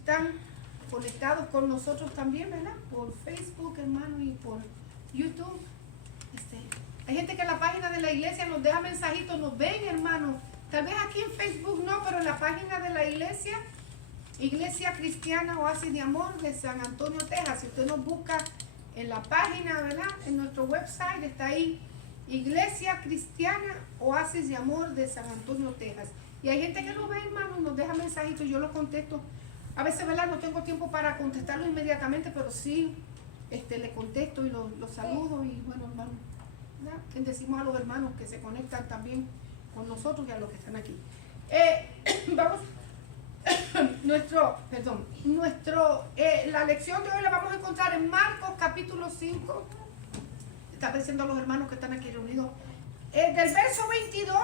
están conectados con nosotros también, ¿verdad? Por Facebook, hermano, y por YouTube. Hay gente que en la página de la iglesia nos deja mensajitos, nos ven, hermano. Tal vez aquí en Facebook no, pero en la página de la iglesia, Iglesia Cristiana Oasis de Amor de San Antonio, Texas. Si usted nos busca en la página, ¿verdad? En nuestro website está ahí, Iglesia Cristiana Oasis de Amor de San Antonio, Texas. Y hay gente que lo ve, hermano, nos deja mensajitos, yo los contesto. A veces, ¿verdad? No tengo tiempo para contestarlo inmediatamente, pero sí, le contesto y los saludo. Y bueno, hermano, ¿verdad? Decimos a los hermanos que se conectan también con nosotros y a los que están aquí. Vamos, la lección de hoy la vamos a encontrar en Marcos capítulo 5. Está apareciendo a los hermanos que están aquí reunidos. Del verso 22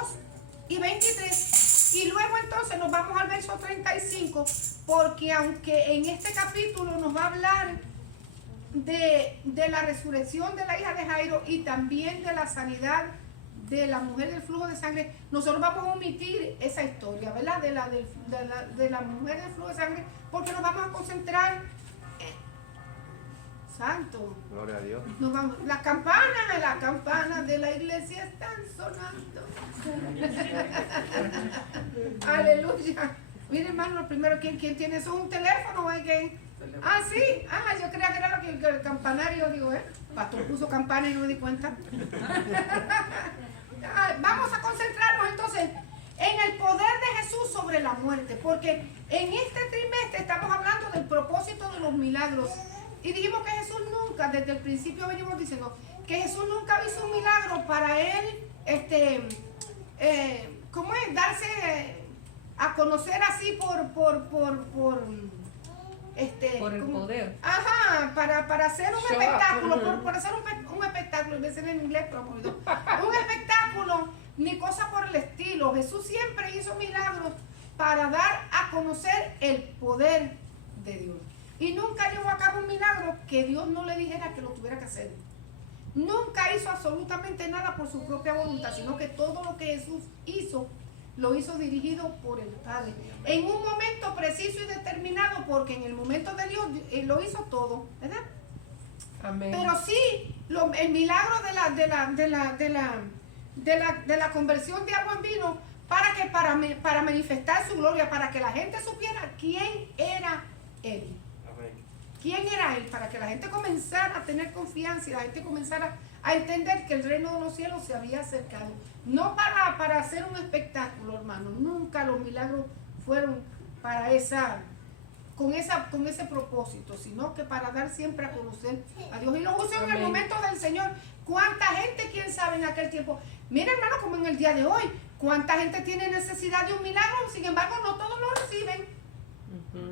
y 23. Y luego entonces nos vamos al verso 35, porque aunque en este capítulo nos va a hablar de la resurrección de la hija de Jairo y también de la sanidad de la mujer del flujo de sangre, nosotros vamos a omitir esa historia, ¿verdad? De la mujer del flujo de sangre, porque nos vamos a concentrar santo. Gloria a Dios. Las campanas de la iglesia están sonando. Aleluya. Mire, hermano, lo primero, ¿quién tiene eso? ¿Un teléfono? Ah, sí. Ah, yo creía que era el campanario. Digo, pastor puso campana y no me di cuenta. Vamos a concentrarnos entonces en el poder de Jesús sobre la muerte, porque en este trimestre estamos hablando del propósito de los milagros. Y dijimos que Jesús nunca, desde el principio venimos diciendo que Jesús nunca hizo un milagro para él, ¿cómo es? Darse a conocer así por el poder. Ajá, para hacer un espectáculo, por hacer un espectáculo, en vez de ser en inglés, pero un espectáculo, ni cosa por el estilo. Jesús siempre hizo milagros para dar a conocer el poder de Dios. Y nunca llevó a cabo un milagro que Dios no le dijera que lo tuviera que hacer. Nunca hizo absolutamente nada por su propia voluntad, sino que todo lo que Jesús hizo, lo hizo dirigido por el Padre. En un momento preciso y determinado, porque en el momento de Dios, Él lo hizo todo, ¿verdad? Amén. Pero sí, el milagro de la conversión de agua en vino, para manifestar su gloria, para que la gente supiera quién era Él. ¿Quién era Él? Para que la gente comenzara a tener confianza y la gente comenzara a entender que el reino de los cielos se había acercado. No para hacer un espectáculo, hermano. Nunca los milagros fueron para con ese propósito, sino que para dar siempre a conocer a Dios. Y lo usó en el momento del Señor. ¿Cuánta gente, quién sabe, en aquel tiempo? Mira, hermano, como en el día de hoy, ¿cuánta gente tiene necesidad de un milagro? Sin embargo, no todos lo reciben.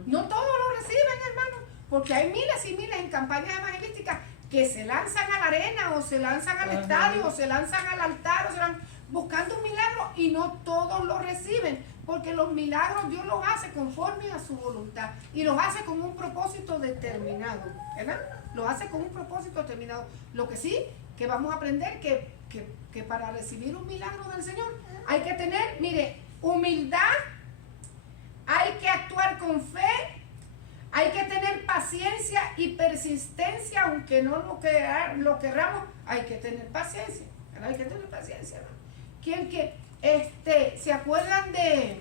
No todos lo reciben, hermano. Porque hay miles y miles en campañas evangelísticas que se lanzan a la arena o se lanzan al estadio o se lanzan al altar o se van buscando un milagro y no todos lo reciben, porque los milagros Dios los hace conforme a su voluntad y los hace con un propósito determinado, ¿verdad? Los hace con un propósito determinado. Lo que sí, que vamos a aprender que para recibir un milagro del Señor hay que tener, mire, humildad, hay que actuar con fe, hay que tener paciencia y persistencia, aunque no lo querramos, hay que tener paciencia, ¿verdad? Hay que tener paciencia, ¿no? ¿Quién se acuerdan de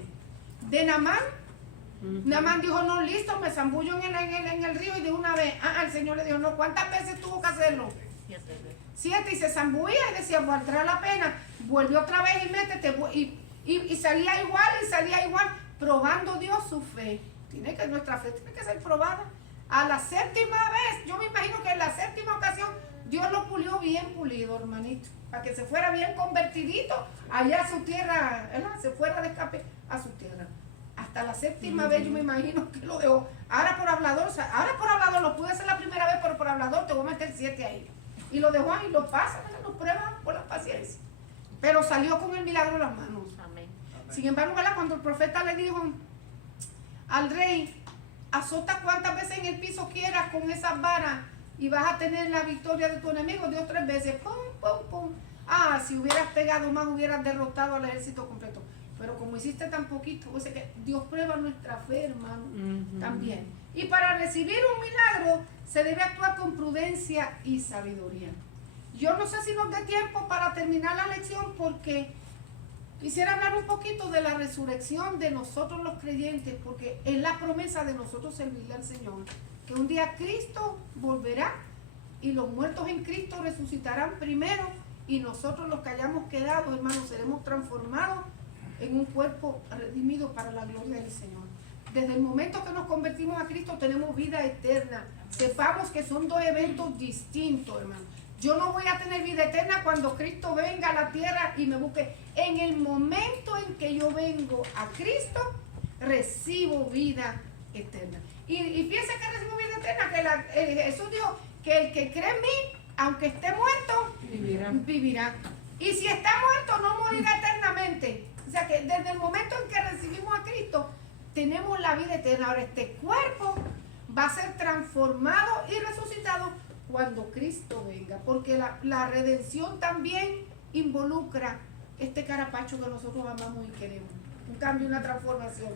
Naamán? Naamán dijo, no, listo, me zambullo en el río y de una vez, el Señor le dijo, no, ¿cuántas veces tuvo que hacerlo? 7, y se zambullía y decía, valdrá la pena, vuelve otra vez y métete, y salía igual, probando Dios su fe. Nuestra fe tiene que ser probada. A la 7ª vez, yo me imagino que en la 7ª ocasión, Dios lo pulió bien pulido, hermanito, para que se fuera bien convertidito allá a su tierra, ¿verdad? Se fuera de escape a su tierra. Hasta la 7ª vez yo me imagino que lo dejó. Ahora por hablador lo pude hacer la primera vez, pero por hablador te voy a meter 7 ahí. Y lo dejó ahí, lo pasa, lo prueba por la paciencia. Pero salió con el milagro en las manos. Amén. Sin embargo, ¿verdad? Cuando el profeta le dijo al rey, azota cuantas veces en el piso quieras con esas varas y vas a tener la victoria de tu enemigo, Dios 3 veces, pum, pum, pum. Si hubieras pegado más, hubieras derrotado al ejército completo. pero como hiciste tan poquito, pues es que Dios prueba nuestra fe, hermano, también. Y para recibir un milagro se debe actuar con prudencia y sabiduría. Yo no sé si nos dé tiempo para terminar la lección, porque quisiera hablar un poquito de la resurrección de nosotros los creyentes, porque es la promesa de nosotros servirle al Señor, que un día Cristo volverá y los muertos en Cristo resucitarán primero, y nosotros los que hayamos quedado, hermanos, seremos transformados en un cuerpo redimido para la gloria del Señor. Desde el momento que nos convertimos a Cristo tenemos vida eterna. Sepamos que son dos eventos distintos, hermanos. Yo no voy a tener vida eterna cuando Cristo venga a la tierra y me busque. En el momento en que yo vengo a Cristo, recibo vida eterna. Y fíjense que recibo vida eterna, que Jesús dijo que el que cree en mí, aunque esté muerto, vivirá. Y si está muerto, no morirá eternamente. O sea que desde el momento en que recibimos a Cristo, tenemos la vida eterna. Ahora, este cuerpo va a ser transformado y resucitado cuando Cristo venga, porque la redención también involucra este carapacho que nosotros amamos y queremos. Un cambio, una transformación.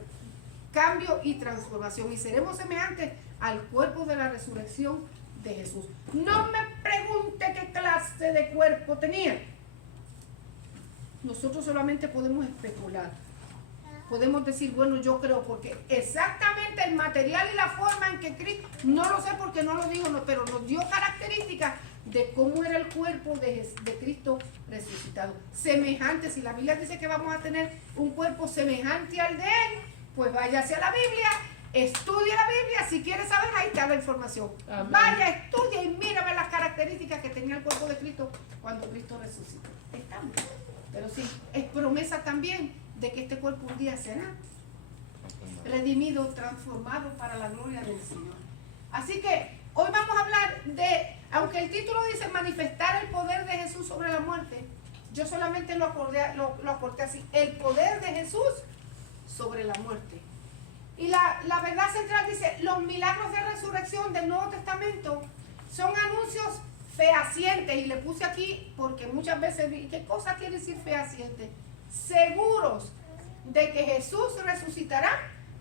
Cambio y transformación. Y seremos semejantes al cuerpo de la resurrección de Jesús. No me pregunte qué clase de cuerpo tenía. Nosotros solamente podemos especular. Podemos decir, bueno, yo creo, porque exactamente el material y la forma en que Cristo, no lo sé porque no lo digo, no, pero nos dio características de cómo era el cuerpo de Cristo resucitado. Semejante, si la Biblia dice que vamos a tener un cuerpo semejante al de Él, pues váyase a la Biblia, estudie la Biblia, si quiere saber, ahí está la información. Amén. Vaya, estudia y mira las características que tenía el cuerpo de Cristo cuando Cristo resucitó. Estamos. Pero sí, es promesa también de que este cuerpo un día será redimido, transformado para la gloria del Señor. Así que hoy vamos a hablar de, aunque el título dice manifestar el poder de Jesús sobre la muerte, yo solamente lo aporté así, el poder de Jesús sobre la muerte. Y la verdad central dice, los milagros de resurrección del Nuevo Testamento son anuncios fehacientes, y le puse aquí porque muchas veces, ¿qué cosa quiere decir fehaciente? Seguros de que Jesús resucitará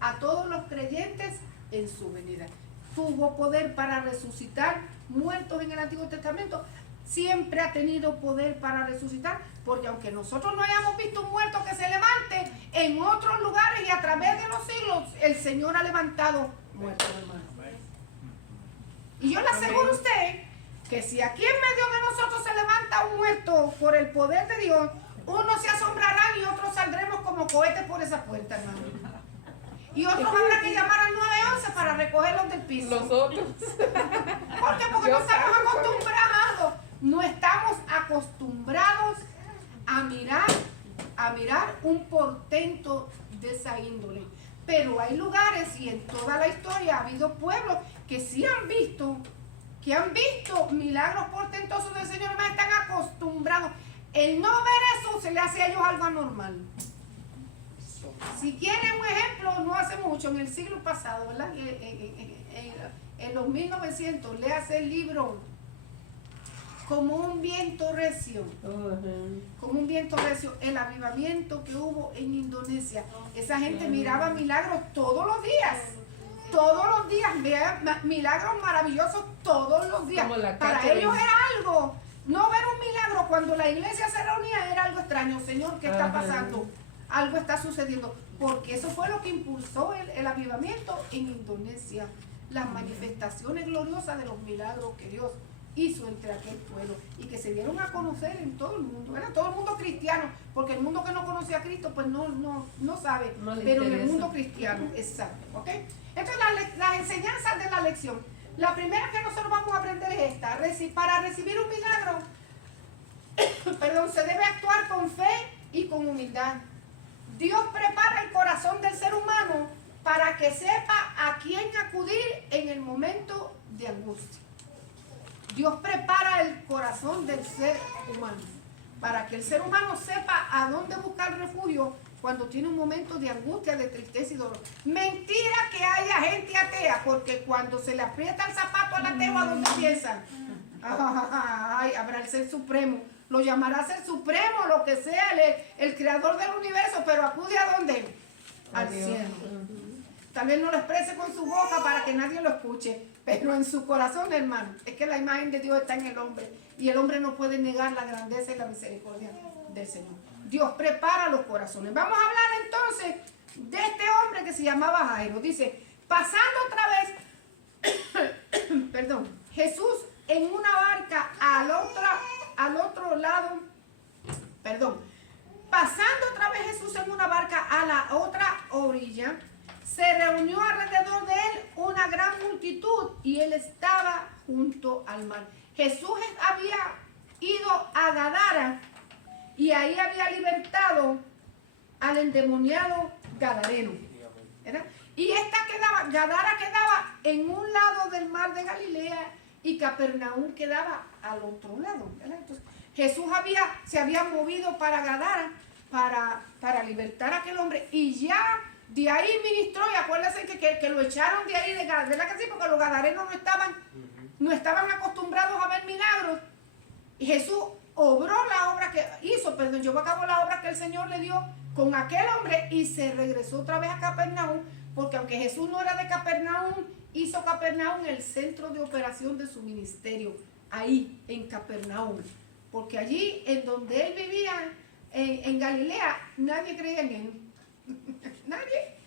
a todos los creyentes en su venida. Tuvo poder para resucitar muertos en el Antiguo Testamento, siempre ha tenido poder para resucitar, porque aunque nosotros no hayamos visto un muerto que se levante, en otros lugares y a través de los siglos el Señor ha levantado muertos, hermanos. Y yo le aseguro a usted que si aquí en medio de nosotros se levanta un muerto por el poder de Dios, unos se asombrarán y otros saldremos como cohetes por esa puerta, hermano. Y otros habrá que llamar al 911 para recogerlos del piso. Los otros. ¿Por qué? Porque no estamos acostumbrados. No estamos acostumbrados a mirar un portento de esa índole. Pero hay lugares, y en toda la historia ha habido pueblos que sí han visto milagros portentosos del Señor, más están acostumbrados. El no ver eso se le hace a ellos algo anormal. Si quieren un ejemplo, no hace mucho, en el siglo pasado, ¿verdad? En los 1900, le hace el libro Como un viento recio. Como un viento recio, el avivamiento que hubo en Indonesia. Esa gente miraba milagros todos los días. Todos los días, veía milagros maravillosos todos los días. Para ellos era algo. No ver un milagro cuando la iglesia se reunía era algo extraño. Señor, ¿qué está pasando? Algo está sucediendo. Porque eso fue lo que impulsó el avivamiento en Indonesia. Las manifestaciones gloriosas de los milagros que Dios hizo entre aquel pueblo y que se dieron a conocer en todo el mundo. Era todo el mundo cristiano, porque el mundo que no conocía a Cristo pues no sabe, pero en el mundo cristiano, exacto, ¿ok? Entonces las enseñanzas de la lección, la primera que nosotros vamos a aprender es esta: para recibir un milagro, se debe actuar con fe y con humildad. Dios prepara el corazón del ser humano para que sepa a quién acudir en el momento de angustia. Dios prepara el corazón del ser humano para que el ser humano sepa a dónde buscar refugio cuando tiene un momento de angustia, de tristeza y dolor. Mentira que haya gente atea, porque cuando se le aprieta el zapato al ateo, ¿a dónde piensan? Ay, habrá el Ser Supremo. lo llamarás el supremo, lo que sea, el creador del universo, pero acude a dónde? Al cielo. Tal vez no lo exprese con su boca para que nadie lo escuche, pero en su corazón, hermano, es que la imagen de Dios está en el hombre y el hombre no puede negar la grandeza y la misericordia del Señor. Dios prepara los corazones. Vamos a hablar entonces de este hombre que se llamaba Jairo. Dice, pasando otra vez, perdón, Jesús en una barca al otro lado, pasando otra vez Jesús en una barca a la otra orilla, se reunió alrededor de él una gran multitud y él estaba junto al mar. Jesús había ido a Gadara y ahí había libertado al endemoniado gadareno, ¿verdad? Y Gadara quedaba en un lado del mar de Galilea y Capernaum quedaba al otro lado, ¿verdad? Entonces, Jesús se había movido para Gadara para libertar a aquel hombre y ya de ahí ministró. Y acuérdense que lo echaron de ahí de Gadara, que sí, porque los gadarenos no estaban acostumbrados a ver milagros. Y Jesús obró la obra que hizo, llevó a cabo la obra que el Señor le dio con aquel hombre y se regresó otra vez a Capernaum, porque aunque Jesús no era de Capernaum, hizo Capernaum el centro de operación de su ministerio, ahí en Capernaum, porque allí en donde él vivía, en Galilea, nadie creía en él. Nadie,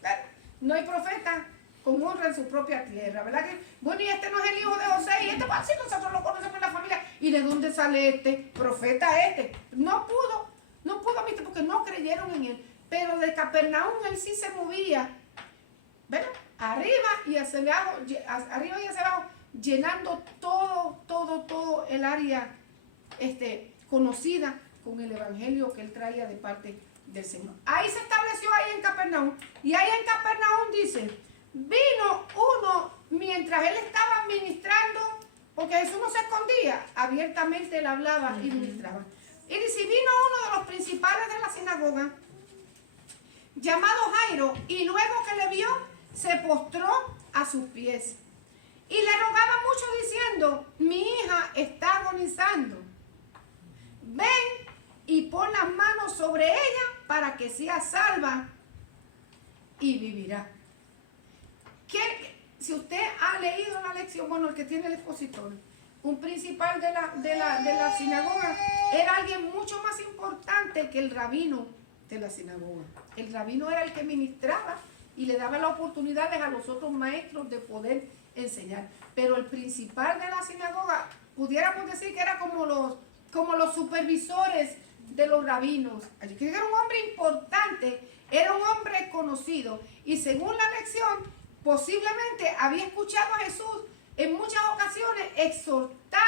no hay profeta con honra en su propia tierra, ¿verdad? Bueno, y este no es el hijo de José, y este, pues sí, nosotros lo conocemos en la familia. ¿Y de dónde sale este profeta este? No pudo, ¿viste? Porque no creyeron en él. Pero de Capernaum él sí se movía, ¿verdad? Arriba y hacia abajo, llenando todo el área conocida con el evangelio que él traía de parte del Señor. Ahí se estableció ahí en Capernaum. Y ahí en Capernaum dice, vino uno mientras él estaba ministrando, porque Jesús no se escondía, abiertamente él hablaba y ministraba. Y dice, vino uno de los principales de la sinagoga, llamado Jairo, y luego que le vio, se postró a sus pies. Y le rogaba mucho diciendo, mi hija está agonizando. Ven y pon las manos sobre ella para que sea salva y vivirá. Si usted ha leído la lección, bueno, el que tiene el expositor, un principal de la sinagoga era alguien mucho más importante que el rabino de la sinagoga. El rabino era el que ministraba y le daba las oportunidades a los otros maestros de poder enseñar. Pero el principal de la sinagoga, pudiéramos decir que era como los supervisores de los rabinos. Era un hombre importante, era un hombre conocido, y según la lección posiblemente había escuchado a Jesús en muchas ocasiones exhortar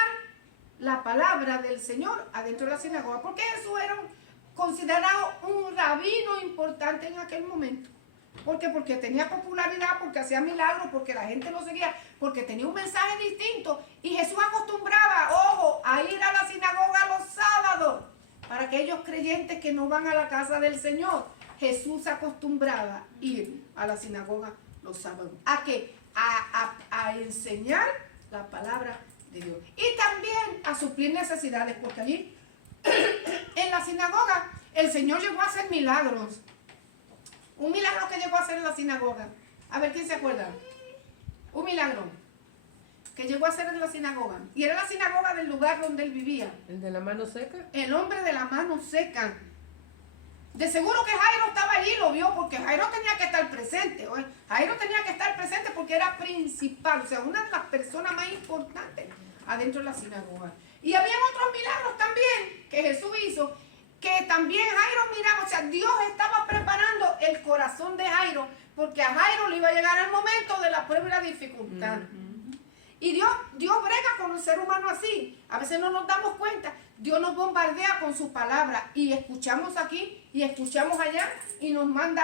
la palabra del Señor adentro de la sinagoga, porque Jesús era considerado un rabino importante en aquel momento. ¿Por qué? Porque tenía popularidad, porque hacía milagros, porque la gente lo seguía, porque tenía un mensaje distinto. Y Jesús acostumbraba, ojo, a ir a la sinagoga los sábados. Para aquellos creyentes que no van a la casa del Señor, Jesús acostumbraba a ir a la sinagoga los sábados. ¿A qué? A enseñar la palabra de Dios. Y también a suplir necesidades, porque allí, en la sinagoga, el Señor llegó a hacer milagros. Un milagro que llegó a hacer en la sinagoga. A ver, ¿quién se acuerda? Un milagro que llegó a hacer en la sinagoga. Y era la sinagoga del lugar donde él vivía. ¿El de la mano seca? El hombre de la mano seca. De seguro que Jairo estaba allí y lo vio, porque Jairo tenía que estar presente. Jairo tenía que estar presente porque era principal, o sea, una de las personas más importantes adentro de la sinagoga. Y había otros milagros también que Jesús hizo, que también Jairo miraba, o sea, Dios estaba preparando el corazón de Jairo, porque a Jairo le iba a llegar el momento de la prueba y la dificultad. Y Dios brega con el ser humano así. A veces no nos damos cuenta. Dios nos bombardea con su palabra y escuchamos aquí y escuchamos allá y nos manda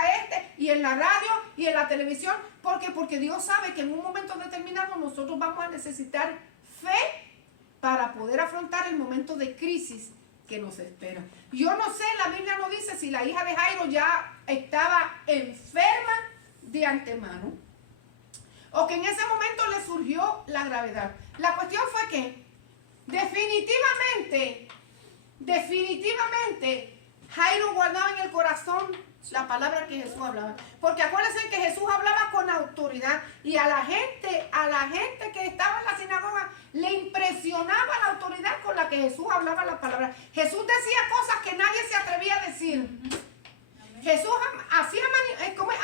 y en la radio y en la televisión. ¿Por qué? Porque Dios sabe que en un momento determinado nosotros vamos a necesitar fe para poder afrontar el momento de crisis que nos espera. Yo no sé, la Biblia no dice si la hija de Jairo ya estaba enferma de antemano o que en ese momento le surgió la gravedad. La cuestión fue que definitivamente definitivamente Jairo guardaba en el corazón la palabra que Jesús hablaba. Porque acuérdense que Jesús hablaba con autoridad y a la gente que estaba en la sinagoga le impresionaba la autoridad con la que Jesús hablaba la palabra. Jesús decía cosas que nadie se atrevía a decir. Jesús hacía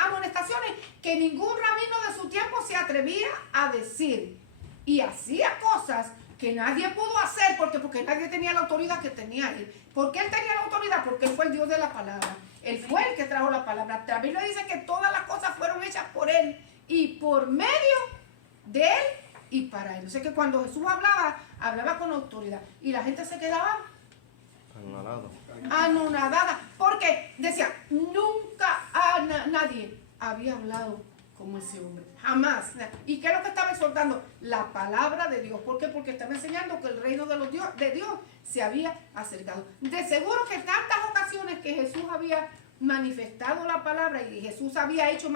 amonestaciones que ningún rabino de su tiempo se atrevía a decir. Y hacía cosas que nadie pudo hacer porque nadie tenía la autoridad que tenía él. ¿Por qué él tenía la autoridad? Porque él fue el Dios de la palabra. Él fue el que trajo la palabra. La Biblia dice que todas las cosas fueron hechas por él y por medio de él y para él. O sea que cuando Jesús hablaba con autoridad y la gente se quedaba anonadada, porque decía, nunca nadie había hablado como ese hombre, jamás. ¿Y qué es lo que estaba exhortando? La palabra de Dios. ¿Por qué? Porque estaba enseñando que el reino de Dios se había acercado. De seguro que tantas ocasiones que Jesús había manifestado la palabra y Jesús había hecho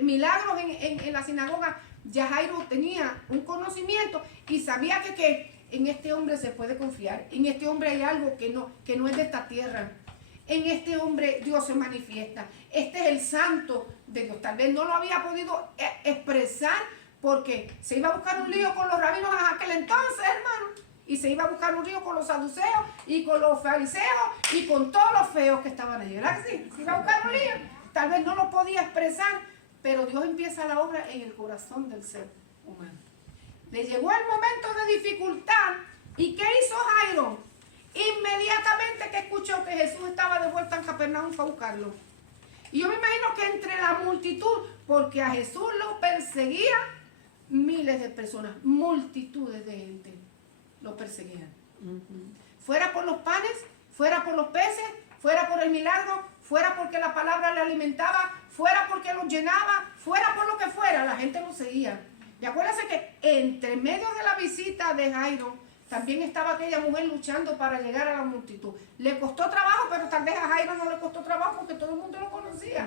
milagros en la sinagoga, ya Jairo tenía un conocimiento y sabía que en este hombre se puede confiar. En este hombre hay algo que no es de esta tierra. En este hombre Dios se manifiesta. Este es el santo de Dios. Tal vez no lo había podido expresar porque se iba a buscar un lío con los rabinos en aquel entonces, hermano. Y se iba a buscar un lío con los saduceos y con los fariseos y con todos los feos que estaban allí. ¿Verdad que sí? Se iba a buscar un lío. Tal vez no lo podía expresar, pero Dios empieza la obra en el corazón del ser humano. Le llegó el momento de dificultad. ¿Y qué hizo Jairo? Inmediatamente que escuchó que Jesús estaba de vuelta en Capernaum para buscarlo. Y yo me imagino que entre la multitud, porque a Jesús lo perseguían miles de personas, multitudes de gente lo perseguían. Fuera por los panes, fuera por los peces, fuera por el milagro, fuera porque la palabra le alimentaba, fuera porque los llenaba, fuera por lo que fuera, la gente lo seguía. Y acuérdense que entre medio de la visita de Jairo, también estaba aquella mujer luchando para llegar a la multitud. Le costó trabajo, pero tal vez a Jairo no le costó trabajo porque todo el mundo lo conocía.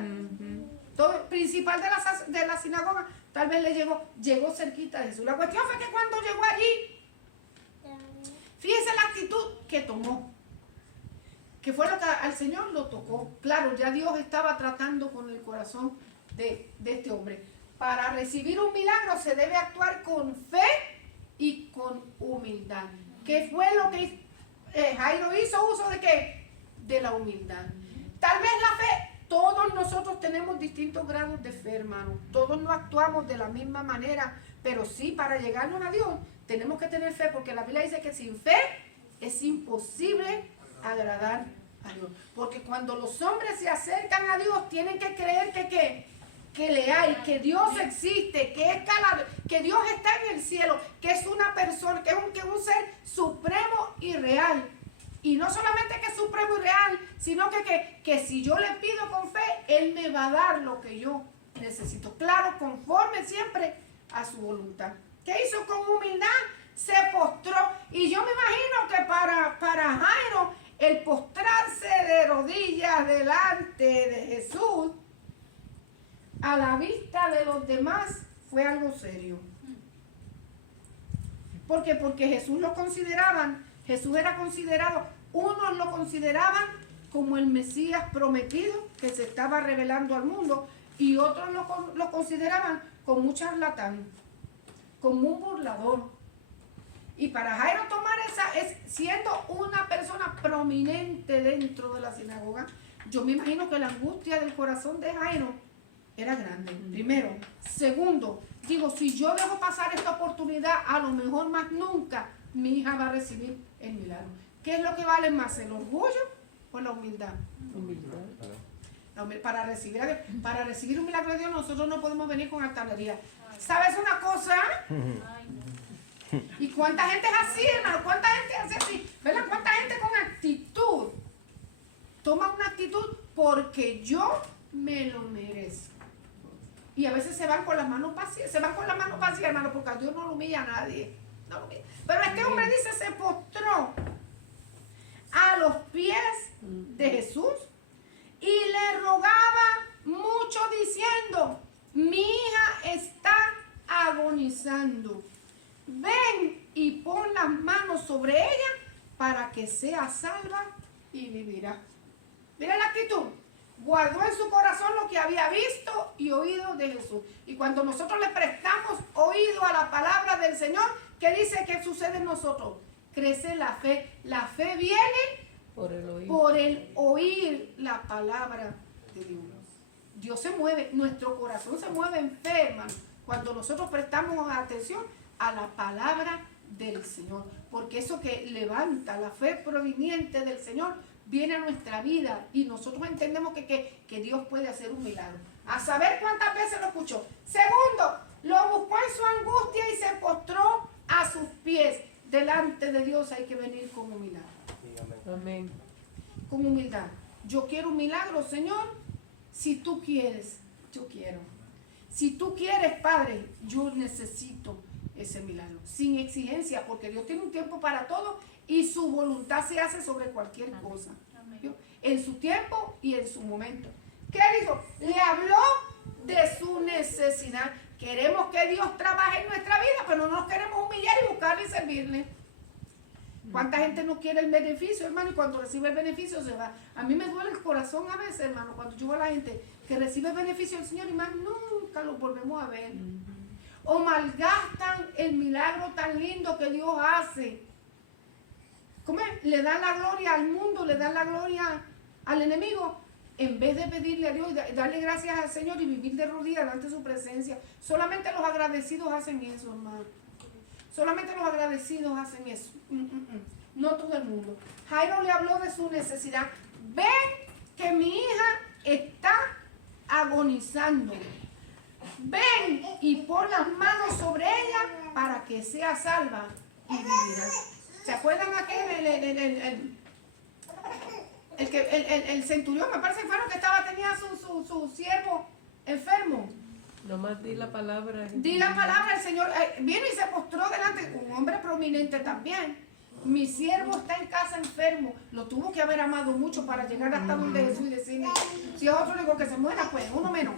Todo el principal de la sinagoga tal vez le llegó cerquita de Jesús. La cuestión fue que cuando llegó allí, fíjense la actitud que tomó, que fue lo que al Señor lo tocó. Claro, ya Dios estaba tratando con el corazón de este hombre. Para recibir un milagro se debe actuar con fe y con humildad. ¿Qué fue lo que Jairo hizo uso de qué? De la humildad. Tal vez la fe, todos nosotros tenemos distintos grados de fe, hermano. Todos no actuamos de la misma manera, pero sí, para llegarnos a Dios tenemos que tener fe, porque la Biblia dice que sin fe es imposible agradar a Dios. Porque cuando los hombres se acercan a Dios, tienen que creer que le hay, que Dios existe, que Dios está en el cielo, que es una persona, que es un ser supremo y real. Y no solamente que es supremo y real, sino que si yo le pido con fe, Él me va a dar lo que yo necesito. Claro, conforme siempre a su voluntad. ¿Qué hizo con humildad? Se postró. Y yo me imagino que para Jairo, el postrarse de rodillas delante de Jesús, a la vista de los demás, fue algo serio. ¿Por qué? Porque Jesús era considerado, unos lo consideraban como el Mesías prometido que se estaba revelando al mundo, y otros lo consideraban como un charlatán, como un burlador. Y para Jairo tomar siendo una persona prominente dentro de la sinagoga, yo me imagino que la angustia del corazón de Jairo era grande, primero. Segundo, digo, si yo dejo pasar esta oportunidad, a lo mejor más nunca mi hija va a recibir el milagro. ¿Qué es lo que vale más, el orgullo o la humildad? Para recibir un milagro de Dios, nosotros no podemos venir con altanería. ¿Sabes una cosa? ¿Y cuánta gente es así, hermano? ¿Cuánta gente hace así? ¿Verdad? ¿Cuánta gente con actitud toma una actitud porque yo me lo merezco? Y a veces se van con las manos vacías, hermano, porque a Dios no lo humilla a nadie. No lo humilla. Pero este hombre dice, se postró a los pies de Jesús y le rogaba mucho diciendo, mi hija está agonizando. Ven y pon las manos sobre ella para que sea salva y vivirá. Mira la actitud. Guardó en su corazón lo que había visto y oído de Jesús. Y cuando nosotros le prestamos oído a la palabra del Señor, ¿qué dice que sucede en nosotros? Crece la fe. La fe viene por el oír la palabra de Dios. Dios se mueve, nuestro corazón se mueve en fe, hermano, cuando nosotros prestamos atención a la palabra del Señor. Porque eso que levanta la fe proveniente del Señor viene a nuestra vida y nosotros entendemos que Dios puede hacer un milagro. A saber cuántas veces lo escuchó. Segundo, lo buscó en su angustia y se postró a sus pies. Delante de Dios hay que venir con humildad. Amén. Con humildad. Yo quiero un milagro, Señor. Si tú quieres, yo quiero. Si tú quieres, Padre, yo necesito ese milagro. Sin exigencia, porque Dios tiene un tiempo para todo y su voluntad se hace sobre cualquier cosa. ¿Vio? En su tiempo y en su momento. ¿Qué dijo? Le habló de su necesidad. Queremos que Dios trabaje en nuestra vida, pero no nos queremos humillar y buscarle y servirle. ¿Cuánta gente no quiere el beneficio, hermano? Y cuando recibe el beneficio se va. A mí me duele el corazón a veces, hermano, cuando yo veo a la gente que recibe el beneficio del Señor y más nunca lo volvemos a ver. O malgastan el milagro tan lindo que Dios hace. ¿Cómo es? Le dan la gloria al mundo, le dan la gloria al enemigo, en vez de pedirle a Dios y darle gracias al Señor y vivir de rodillas delante de su presencia. Solamente los agradecidos hacen eso, hermano. Solamente los agradecidos hacen eso. No todo el mundo. Jairo le habló de su necesidad. Ven que mi hija está agonizando. Ven y pon las manos sobre ella para que sea salva y vivirá. ¿Se acuerdan aquel el centurión? Me parece que fue lo que tenía su siervo enfermo. Nomás di la palabra. Di la palabra, el Señor vino y se postró delante, un hombre prominente también. Mi siervo está en casa enfermo. Lo tuvo que haber amado mucho para llegar hasta donde Jesús y decirle, si a otro le digo que se muera, pues uno menos.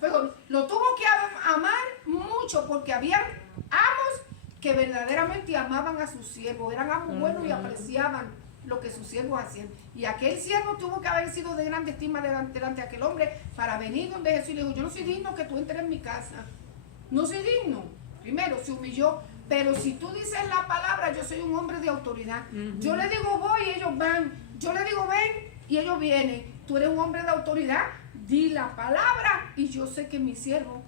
Pero lo tuvo que amar mucho porque habían amos que verdaderamente amaban a sus siervos. Eran amos buenos y apreciaban lo que sus siervos hacían. Y aquel siervo tuvo que haber sido de grande estima delante de aquel hombre para venir donde Jesús y le dijo, yo no soy digno que tú entres en mi casa. No soy digno. Primero se humilló, pero si tú dices la palabra, yo soy un hombre de autoridad. Yo le digo voy y ellos van. Yo le digo ven y ellos vienen. Tú eres un hombre de autoridad, di la palabra y yo sé que mi siervo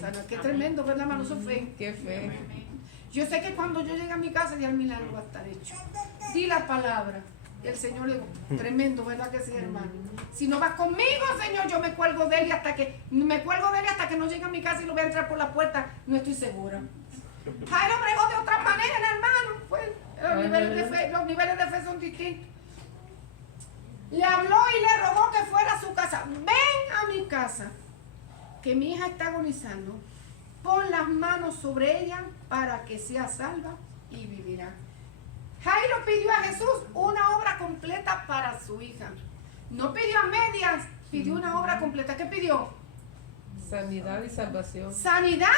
sana. Qué tremendo, ¿verdad, hermano? Eso fe. Qué fe. Yo sé que cuando yo llegue a mi casa ya el milagro va a estar hecho. Di la palabra. Y el Señor le dijo, tremendo, ¿verdad que sí, hermano? Si no vas conmigo, Señor, yo me cuelgo de él hasta que no llegue a mi casa y lo voy a entrar por la puerta. No estoy segura. Jairo bregó de otra manera, hermano. Pues, los niveles de fe son distintos. Le habló y le rogó que fuera a su casa. Ven a mi casa, que mi hija está agonizando. Pon las manos sobre ella para que sea salva y vivirá. Jairo pidió a Jesús una obra completa para su hija. No pidió a medias, pidió una obra completa. ¿Qué pidió? Sanidad y salvación. Sanidad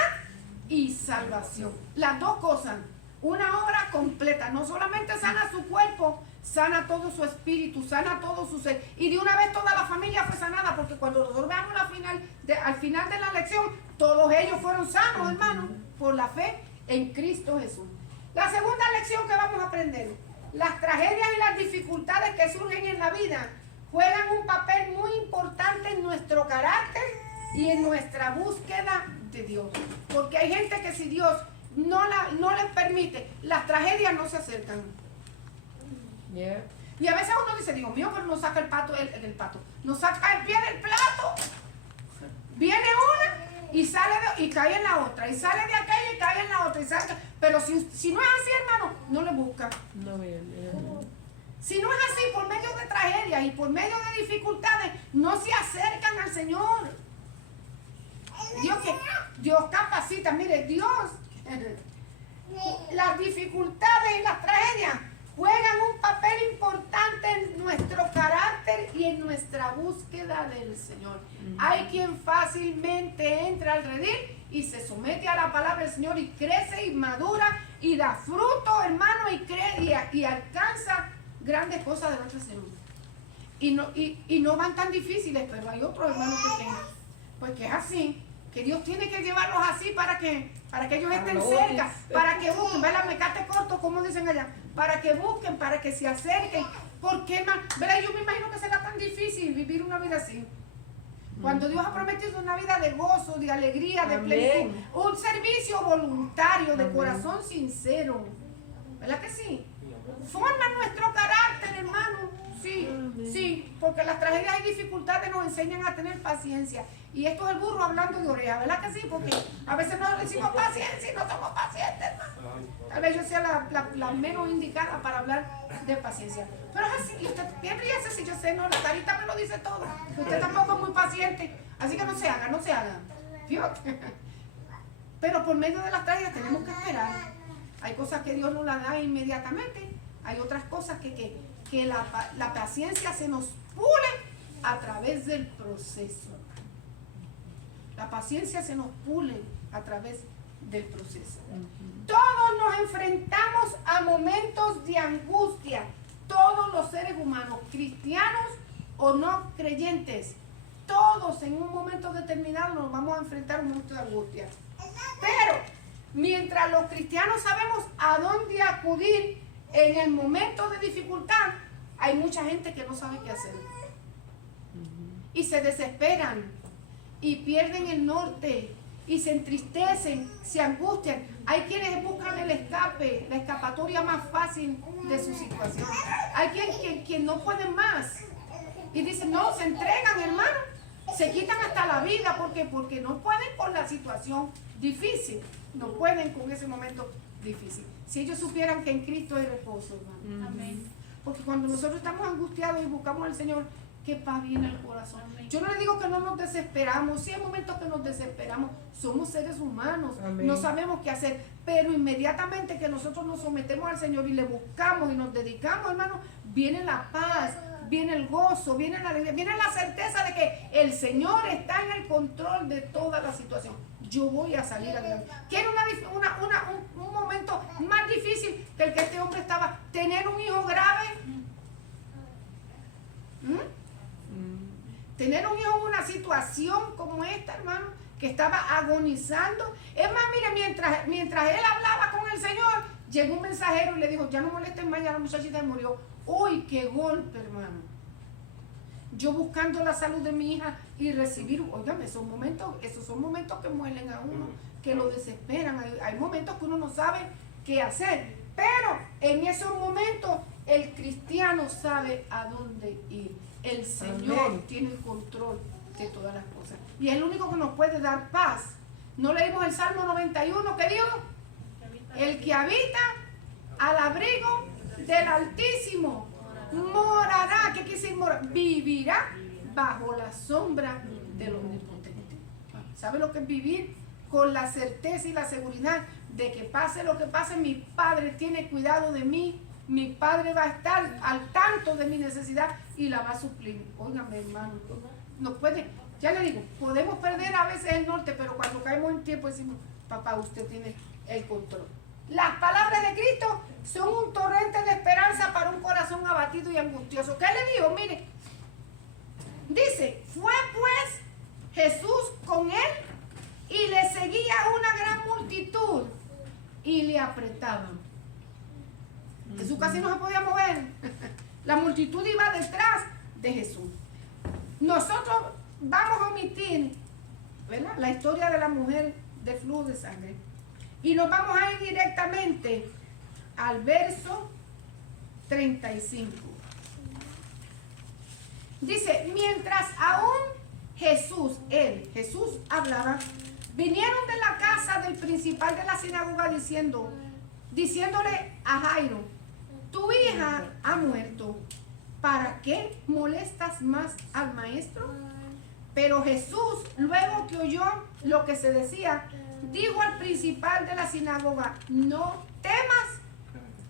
y salvación. Las dos cosas. Una obra completa. No solamente sana su cuerpo, sana todo su espíritu, sana todo su ser. Y de una vez toda la familia fue sanada, porque cuando nosotros veamos al final de la lección, todos ellos fueron sanos, hermanos, por la fe en Cristo Jesús. La segunda lección que vamos a aprender: las tragedias y las dificultades que surgen en la vida juegan un papel muy importante en nuestro carácter y en nuestra búsqueda de Dios. Porque hay gente que si Dios no les permite, las tragedias no se acercan. Yeah. Y a veces uno dice, Dios mío, pero no saca el pato, no saca el pie del plato. Viene una y sale y cae en la otra, y sale de aquella y cae en la otra, y sale. Pero si no es así, hermano, no le busca. No, bien. Si no es así, por medio de tragedias y por medio de dificultades, no se acercan al Señor. Dios capacita, mire, Dios, las dificultades y las tragedias juegan un papel importante en nuestro carácter y en nuestra búsqueda del Señor. Hay quien fácilmente entra al redil y se somete a la palabra del Señor y crece y madura y da fruto, hermano, y alcanza grandes cosas de nuestro Señor. Y no van tan difíciles, pero hay otros hermanos pequeños. Pues que es así, que Dios tiene que llevarlos así para que ellos estén cerca, para que busquen, ¿verdad? Me cate corto, como dicen allá, para que busquen, para que se acerquen. ¿Por qué más? ¿Verdad? Yo me imagino que será tan difícil vivir una vida así. Cuando Dios ha prometido una vida de gozo, de alegría, de plenitud, un servicio voluntario, de corazón sincero. ¿Verdad que sí? Forma nuestro carácter, hermano. Sí, sí, porque las tragedias y dificultades nos enseñan a tener paciencia. Y esto es el burro hablando de oreja, ¿verdad que sí? Porque a veces no decimos paciencia y no somos pacientes, hermano. Tal vez yo sea la menos indicada para hablar de paciencia. Pero es así, y usted bien ríese si yo sé, no, la carita me lo dice todo. Usted tampoco es muy paciente, así que no se haga. Fíjate. Pero por medio de las tragedias tenemos que esperar. Hay cosas que Dios no las da inmediatamente, hay otras cosas que la paciencia se nos pule a través del proceso. La paciencia se nos pule a través del proceso. Todos nos enfrentamos a momentos de angustia. Todos los seres humanos, cristianos o no creyentes, todos en un momento determinado nos vamos a enfrentar a un momento de angustia. Pero mientras los cristianos sabemos a dónde acudir en el momento de dificultad, hay mucha gente que no sabe qué hacer. Y se desesperan y pierden el norte y se entristecen, se angustian. Hay quienes buscan el escape, la escapatoria más fácil de su situación. Hay quien no pueden más y dicen, no, se entregan, hermano, se quitan hasta la vida porque no pueden con la situación difícil, no pueden con ese momento difícil. Si ellos supieran que en Cristo hay reposo, hermano. Amén. Porque cuando nosotros estamos angustiados y buscamos al Señor, qué paz viene al corazón. Amén. Yo no le digo que no nos desesperamos, sí hay momentos que nos desesperamos, somos seres humanos. Amén. No sabemos qué hacer, pero inmediatamente que nosotros nos sometemos al Señor y le buscamos y nos dedicamos, hermano, viene la paz, viene el gozo, viene la alegría, viene la certeza de que el Señor está en el control de toda la situación. Yo voy a salir adelante. ¿Quiere un momento más difícil que el que este hombre estaba? ¿Tener un hijo grave? Tener un hijo en una situación como esta, hermano, que estaba agonizando. Es más, mire, mientras él hablaba con el Señor, llegó un mensajero y le dijo, ya no molesten más, ya la muchachita murió. ¡Uy, qué golpe, hermano! Yo buscando la salud de mi hija y recibir, óigame, esos son momentos que muelen a uno, que lo desesperan. Hay momentos que uno no sabe qué hacer, pero en esos momentos el cristiano sabe a dónde ir. El Señor Amén. Tiene el control de todas las cosas y es el único que nos puede dar paz. ¿No leímos el Salmo 91 que dijo? El que habita al abrigo del Altísimo morará, ¿qué quiere decir morar? Vivirá bajo la sombra del Omnipotente. ¿Sabe lo que es vivir? Con la certeza y la seguridad de que pase lo que pase, mi Padre tiene cuidado de mí, mi Padre va a estar al tanto de mi necesidad y la va a suplir. Óigame, hermano, no puede, ya le digo, podemos perder a veces el norte, pero cuando caemos en tiempo decimos, papá, usted tiene el control. Las palabras de Cristo son un torrente de esperanza para un corazón abatido y angustioso. ¿Qué le digo? Mire, dice, fue pues Jesús con él y le seguía una gran multitud y le apretaban. Jesús casi no se podía mover. La multitud iba detrás de Jesús. Nosotros vamos a omitir, ¿verdad?, la historia de la mujer de flujo de sangre. Y nos vamos a ir directamente al verso 35. Dice, mientras aún Jesús hablaba, vinieron de la casa del principal de la sinagoga diciéndole a Jairo, tu hija ha muerto, ¿para qué molestas más al maestro? Pero Jesús, luego que oyó lo que se decía, dijo al principal de la sinagoga, no temas,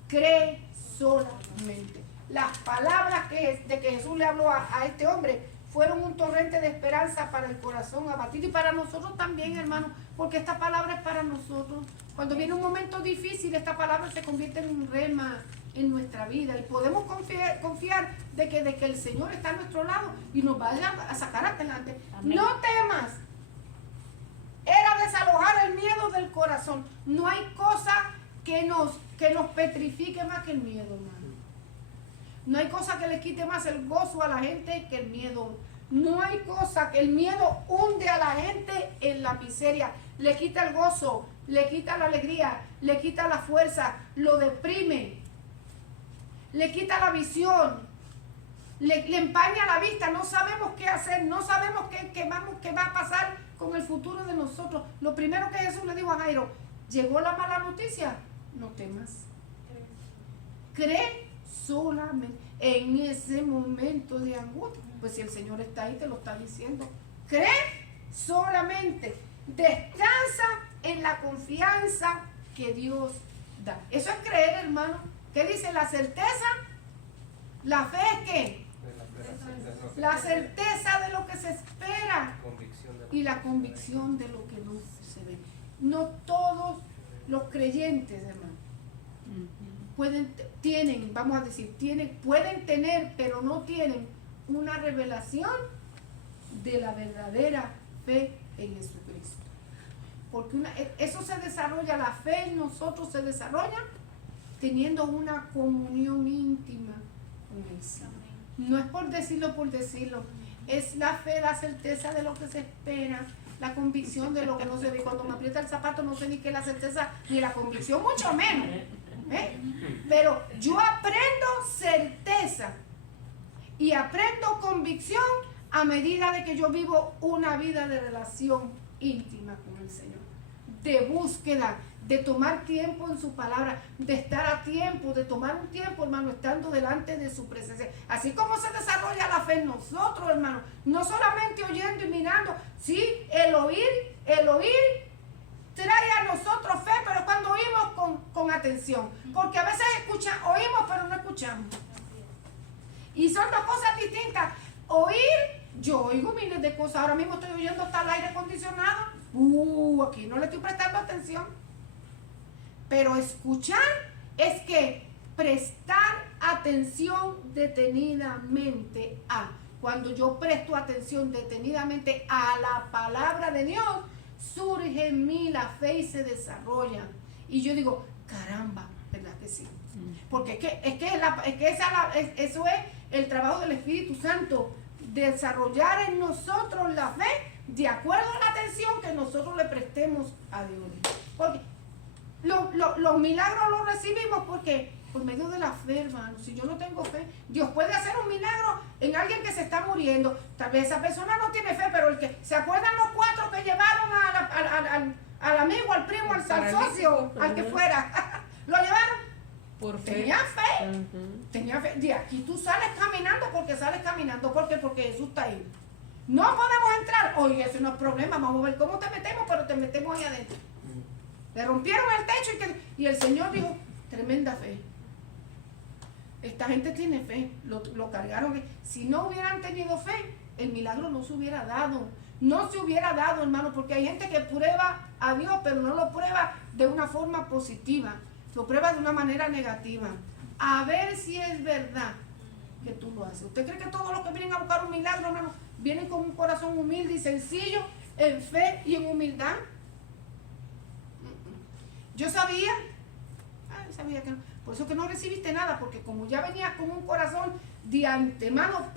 cree solamente. Las palabras de que Jesús le habló a este hombre fueron un torrente de esperanza para el corazón abatido y para nosotros también, hermano, porque esta palabra es para nosotros. Cuando viene un momento difícil, esta palabra se convierte en un rema en nuestra vida y podemos confiar de que el Señor está a nuestro lado y nos vaya a sacar adelante. Amén. No temas. Era desalojar el miedo del corazón. No hay cosa que nos petrifique más que el miedo, hermano. No hay cosa que le quite más el gozo a la gente que el miedo. No hay cosa que el miedo hunde a la gente en la miseria. Le quita el gozo, le quita la alegría, le quita la fuerza, lo deprime, le quita la visión, le empaña la vista. No sabemos qué hacer, no sabemos qué va a pasar con el futuro de nosotros. Lo primero que Jesús le dijo a Jairo: llegó la mala noticia, no temas. Cree solamente en ese momento de angustia. Pues si el Señor está ahí, te lo está diciendo. Cree solamente. Descansa en la confianza que Dios da. Eso es creer, hermano. ¿Qué dice la certeza? La fe es ¿qué? La certeza de lo que se espera y la convicción de lo que no se ve. No todos los creyentes, hermano, pueden tener, pero no tienen una revelación de la verdadera fe en Jesucristo. Porque eso se desarrolla, la fe en nosotros se desarrolla teniendo una comunión íntima con el Señor. No es por decirlo, es la fe, la certeza de lo que se espera, la convicción de lo que no se ve. Cuando me aprieta el zapato no sé ni qué es la certeza ni la convicción, mucho menos. Pero yo aprendo certeza y aprendo convicción a medida de que yo vivo una vida de relación íntima con el Señor, de búsqueda, de tomar tiempo en su palabra, de estar a tiempo, de tomar un tiempo, hermano, estando delante de su presencia. Así como se desarrolla la fe en nosotros, hermano, no solamente oyendo y mirando, sí, el oír trae a nosotros fe, pero cuando oímos con atención, porque a veces oímos pero no escuchamos, y son dos cosas distintas. Oír, yo oigo miles de cosas, ahora mismo estoy oyendo hasta el aire acondicionado, aquí no le estoy prestando atención, pero escuchar es que prestar atención detenidamente cuando yo presto atención detenidamente a la palabra de Dios, surge en mí la fe y se desarrolla. Y yo digo, caramba, ¿verdad que sí? Porque eso es el trabajo del Espíritu Santo, desarrollar en nosotros la fe de acuerdo a la atención que nosotros le prestemos a Dios. Porque los milagros los recibimos porque por medio de la fe, hermano. Si yo no tengo fe, Dios puede hacer un milagro en alguien que se está muriendo. Tal vez esa persona no tiene fe, pero el que se acuerdan los 4 que llevaron al amigo, al primo, al socio, al que fuera, lo llevaron. Por fe. Tenía fe. Tenía fe. De aquí tú sales caminando porque sales caminando. ¿Por qué? Porque Jesús está ahí. No podemos entrar. Oye, eso no es problema. Vamos a ver cómo te metemos, pero te metemos ahí adentro. Le rompieron el techo y el Señor dijo, tremenda fe. Esta gente tiene fe, lo cargaron. Si no hubieran tenido fe, el milagro no se hubiera dado. No se hubiera dado, hermano, porque hay gente que prueba a Dios, pero no lo prueba de una forma positiva. Lo prueba de una manera negativa. A ver si es verdad que tú lo haces. ¿Usted cree que todos los que vienen a buscar un milagro, hermano, vienen con un corazón humilde y sencillo, en fe y en humildad? Yo sabía que no. Por eso que no recibiste nada, porque como ya venías con un corazón de antemano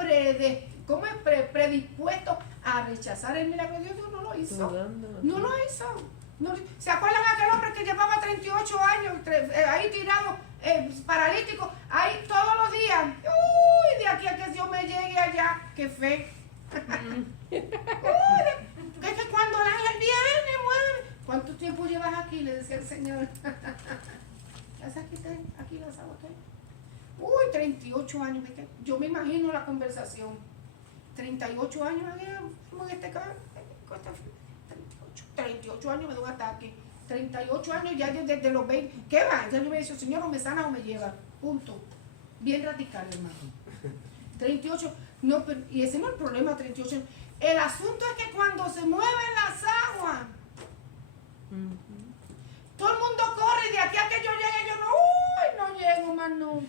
predispuesto a rechazar el milagro de Dios, Dios no lo hizo. No lo hizo. ¿Se acuerdan aquel hombre que llevaba 38 años ahí tirado, paralítico, ahí todos los días? Uy, de aquí a que Dios me llegue allá, qué fe. Uy, es que cuando el ángel viene, mueve. ¿Cuánto tiempo llevas aquí? Le decía el Señor. Aquí las aguas que hay. Uy, 38 años. Yo me imagino la conversación. 38 años en este carro. 38 años me da un ataque. 38 años ya desde los 20. ¿Qué va? Ya yo me dice, Señor, o me sana o me lleva. Punto. Bien radical, hermano. 38. No, pero, y ese no es el problema, 38 años. El asunto es que cuando se mueven las aguas, todo el mundo corre y de aquí a que yo llegue, yo no llego más nunca.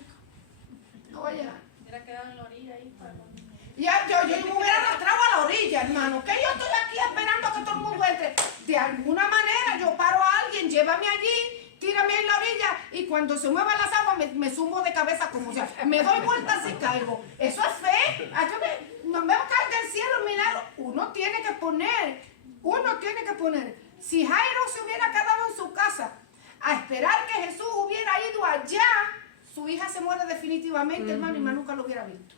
No voy a llegar. Hubiera quedado en la orilla ahí para los niños. Ya, yo me hubiera arrastrado a la orilla, hermano. Que yo estoy aquí esperando que todo el mundo entre. De alguna manera yo paro a alguien, llévame allí, tírame en la orilla y cuando se muevan las aguas me sumo de cabeza como sea. Me doy vueltas y caigo. Eso es fe. No me va a caer del cielo el milagro. Uno tiene que poner. Si Jairo se hubiera quedado en su casa a esperar que Jesús hubiera ido allá, su hija se muere definitivamente, hermano, y más nunca lo hubiera visto.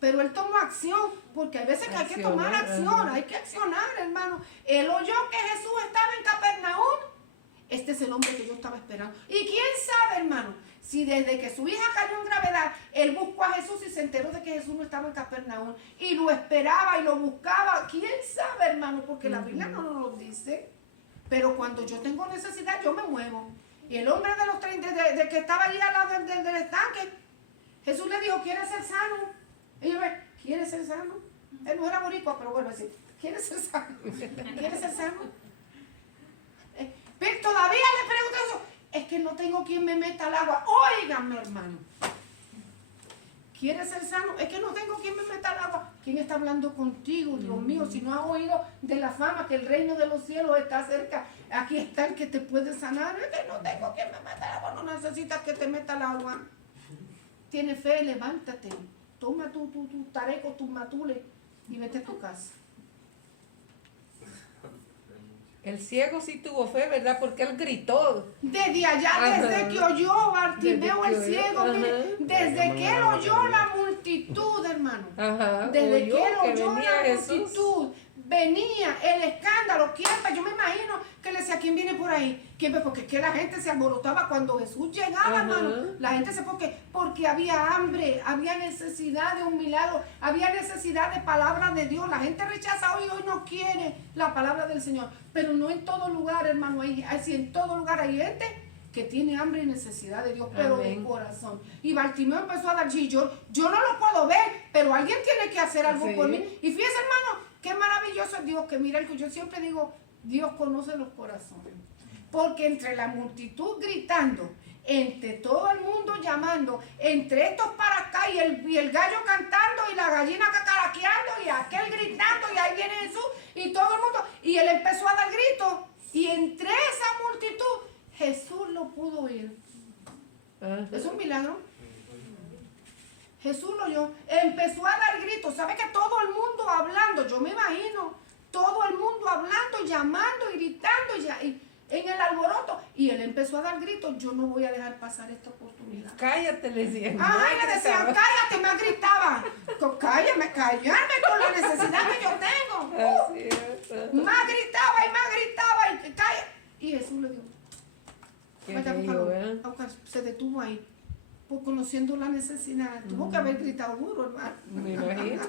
Pero él tomó acción, porque hay veces que hay que tomar acción, hay que accionar, hermano. Él oyó que Jesús estaba en Capernaum. Este es el hombre que yo estaba esperando. Y quién sabe, hermano, si desde que su hija cayó en gravedad, él buscó a Jesús y se enteró de que Jesús no estaba en Capernaum. Y lo esperaba y lo buscaba. Quién sabe, hermano, porque la Biblia no nos lo dice. Pero cuando yo tengo necesidad, yo me muevo. Y el hombre de los 30, de que estaba allí al lado del estanque, Jesús le dijo, ¿quieres ser sano? Y yo, ¿quieres ser sano? Él no era boricua, pero bueno, así, ¿quieres ser sano? ¿Quieres ser sano? Pero todavía le pregunto eso, es que no tengo quien me meta al agua. Óigame, hermano. ¿Quieres ser sano? Es que no tengo quien me meta al agua. ¿Quién está hablando contigo, Dios mío? Si no has oído de la fama que el reino de los cielos está cerca, aquí está el que te puede sanar. Es que no tengo quien me meta al agua, no necesitas que te meta al agua. Tienes fe, levántate. Toma tu tareco, tus matules y vete a tu casa. El ciego sí tuvo fe, ¿verdad? Porque él gritó. Desde allá, desde que oyó Bartimeo el ciego, mire, desde que él oyó la multitud, hermano. Desde que él oyó la multitud, venía el escándalo. Yo me imagino que le decía, ¿quién viene por ahí? Porque es que la gente se alborotaba cuando Jesús llegaba, hermano. La gente porque había hambre, había necesidad de un milagro, había necesidad de palabra de Dios. La gente rechaza hoy no quiere la palabra del Señor. Pero no en todo lugar, hermano. En todo lugar hay gente que tiene hambre y necesidad de Dios, pero de corazón. Y Bartimeo empezó a dar chillo. Yo no lo puedo ver, pero alguien tiene que hacer algo por mí. Y fíjese, hermano, qué maravilloso es Dios, que mira, yo siempre digo, Dios conoce los corazones. Porque entre la multitud gritando, entre todo el mundo llamando, entre estos para acá y el gallo cantando y la gallina cacaraqueando y aquel gritando y ahí viene Jesús y todo el mundo, y él empezó a dar gritos y entre esa multitud Jesús lo pudo oír. Es un milagro. Jesús lo oyó, empezó a dar gritos. ¿Sabe que todo el mundo hablando? Yo me imagino, todo el mundo hablando, llamando y gritando y en el alboroto. Y él empezó a dar gritos, yo no voy a dejar pasar esta oportunidad. Cállate, le decían. Ay, le decían, cállate, más gritaban. Callarme con la necesidad que yo tengo. Más gritaba y calla. Y Jesús le dijo, vaya a buscarlo. Se detuvo ahí. Por conociendo la necesidad. Tuvo que haber gritado duro, hermano. Me imagino.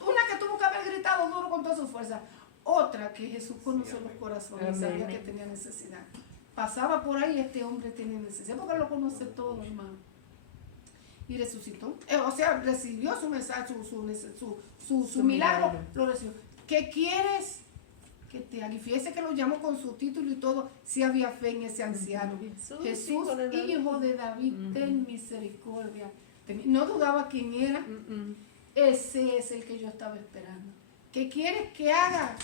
Una que tuvo que haber gritado duro con toda su fuerza. Otra que Jesús conoció los corazones y sabía que tenía necesidad. Pasaba por ahí, este hombre tiene necesidad, porque lo conoce todo, hermano. Y resucitó. O sea, recibió su mensaje, su milagro, lo recibió. ¿Qué quieres que te haga? Y fíjese que lo llamó con su título y todo, si había fe en ese anciano. Jesús, hijo de David, ten misericordia. No dudaba quién era. Ese es el que yo estaba esperando. ¿Qué quieres que haga?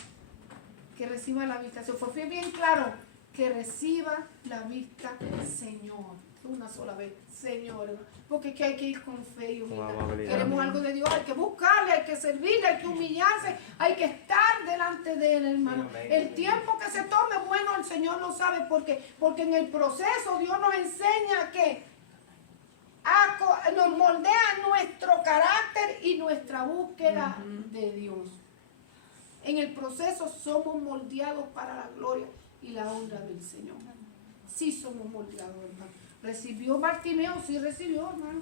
Que reciba la vista. Se fue bien claro, que reciba la vista, Señor. Una sola vez, Señor. Porque que hay que ir con fe y humildad. Queremos algo de Dios, hay que buscarle, hay que servirle, hay que humillarse, hay que estar delante de Él, hermano. El tiempo que se tome, bueno, el Señor lo sabe, porque en el proceso Dios nos enseña que nos moldea nuestro carácter y nuestra búsqueda de Dios. En el proceso somos moldeados para la gloria y la honra del Señor. Sí somos moldeados, hermano. ¿Recibió Bartimeo? Sí recibió, hermano.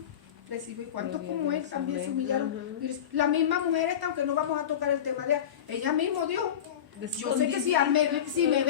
Recibió. ¿Cuántos como él también se humillaron? La misma mujer esta, aunque no vamos a tocar el tema de ella misma dio. Yo sé que si me